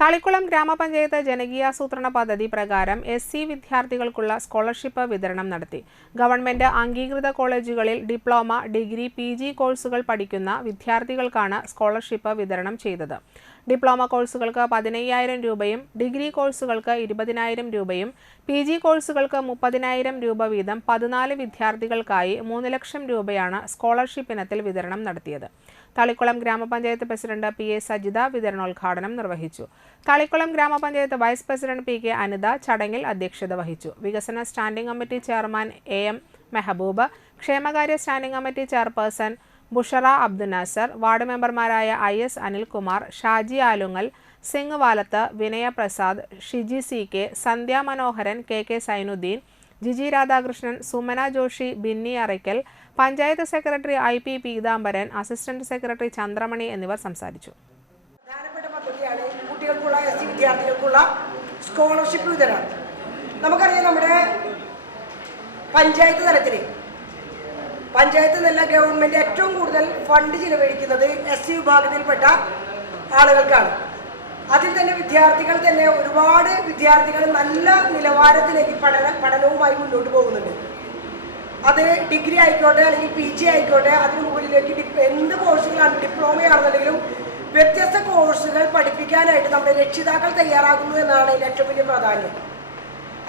തളിക്കുളം ഗ്രാമപഞ്ചായത്ത് ജനകീയാസൂത്രണ പദ്ധതി പ്രകാരം എസ് സി വിദ്യാർത്ഥികൾക്കുള്ള സ്കോളർഷിപ്പ് വിതരണം നടത്തി. ഗവൺമെന്റ് അംഗീകൃത കോളേജുകളിൽ ഡിപ്ലോമ ഡിഗ്രി പി ജി കോഴ്സുകൾ പഠിക്കുന്ന വിദ്യാർത്ഥികൾക്കാണ് സ്കോളർഷിപ്പ് വിതരണം ചെയ്തത്. ഡിപ്ലോമ കോഴ്സുകൾക്ക് പതിനയ്യായിരം രൂപയും ഡിഗ്രി കോഴ്സുകൾക്ക് ഇരുപതിനായിരം രൂപയും പി ജി കോഴ്സുകൾക്ക് മുപ്പതിനായിരം രൂപ വീതം പതിനാല് വിദ്യാർത്ഥികൾക്കായി മൂന്ന് ലക്ഷം രൂപയാണ് സ്കോളർഷിപ്പ് ഇനത്തിൽ വിതരണം നടത്തിയത്. തളിക്കുളം ഗ്രാമപഞ്ചായത്ത് പ്രസിഡന്റ് പി എ സജിത വിതരണോദ്ഘാടനം നിർവഹിച്ചു. തളിക്കുളം ഗ്രാമപഞ്ചായത്ത് vice president P K Anitha ചടങ്ങിൽ അധ്യക്ഷത വഹിച്ചു. വികസന standing committee chairman A M Mehboob ക്ഷേമകാര്യ standing committee chairperson Bushara Abdul Nasar ward മെമ്പർമാരായ I S Anilkumar Shaji Alungal Singh Valath Vinaya Prasad Shiji C K Sandhya Manoharan K K Sainudheen Jiji Radhakrishnan Sumana Joshi Binny Arakkal panchayat secretary I P Peethambaran assistant secretary Chandramani എന്നിവർ സംസാരിച്ചു പ്രധാനപ്പെട്ട പദ്ധതിയാണ് കുട്ടികൾക്കുള്ള S C വിദ്യാർത്ഥികൾക്കുള്ള scholarship വിതരണം നമുക്കറിയാം നമ്മുടെ പഞ്ചായത്ത് തലത്തിൽ പഞ്ചായത്ത് നിന്നല്ല ഗവൺമെന്റ് ഏറ്റവും കൂടുതൽ ഫണ്ട് ചിലവഴിക്കുന്നത് എസ് സി വിഭാഗത്തിൽപ്പെട്ട ആളുകൾക്കാണ്. അതിൽ തന്നെ വിദ്യാർത്ഥികൾ തന്നെ ഒരുപാട് വിദ്യാർത്ഥികൾ നല്ല നിലവാരത്തിലേക്ക് പഠന പഠനവുമായി മുന്നോട്ട് പോകുന്നുണ്ട്. അത് ഡിഗ്രി ആയിക്കോട്ടെ അല്ലെങ്കിൽ പി ജി ആയിക്കോട്ടെ അതിന് മുകളിലേക്ക് എന്ത് കോഴ്സുകളാണ് ഡിപ്ലോമയാണെന്നുണ്ടെങ്കിലും വ്യത്യസ്ത കോഴ്സുകൾ പഠിപ്പിക്കാനായിട്ട് നമ്മുടെ രക്ഷിതാക്കൾ തയ്യാറാകുന്നു എന്നാണ് അതിന്റെ ഏറ്റവും വലിയ പ്രാധാന്യം.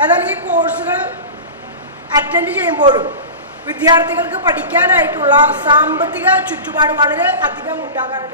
എന്നാൽ ഈ കോഴ്സുകൾ അറ്റൻഡ് ചെയ്യുമ്പോഴും വിദ്യാർത്ഥികൾക്ക് പഠിക്കാനായിട്ടുള്ള സാമ്പത്തിക ചുറ്റുപാട് വളരെ അധികം ഉണ്ടാകാറുണ്ട്.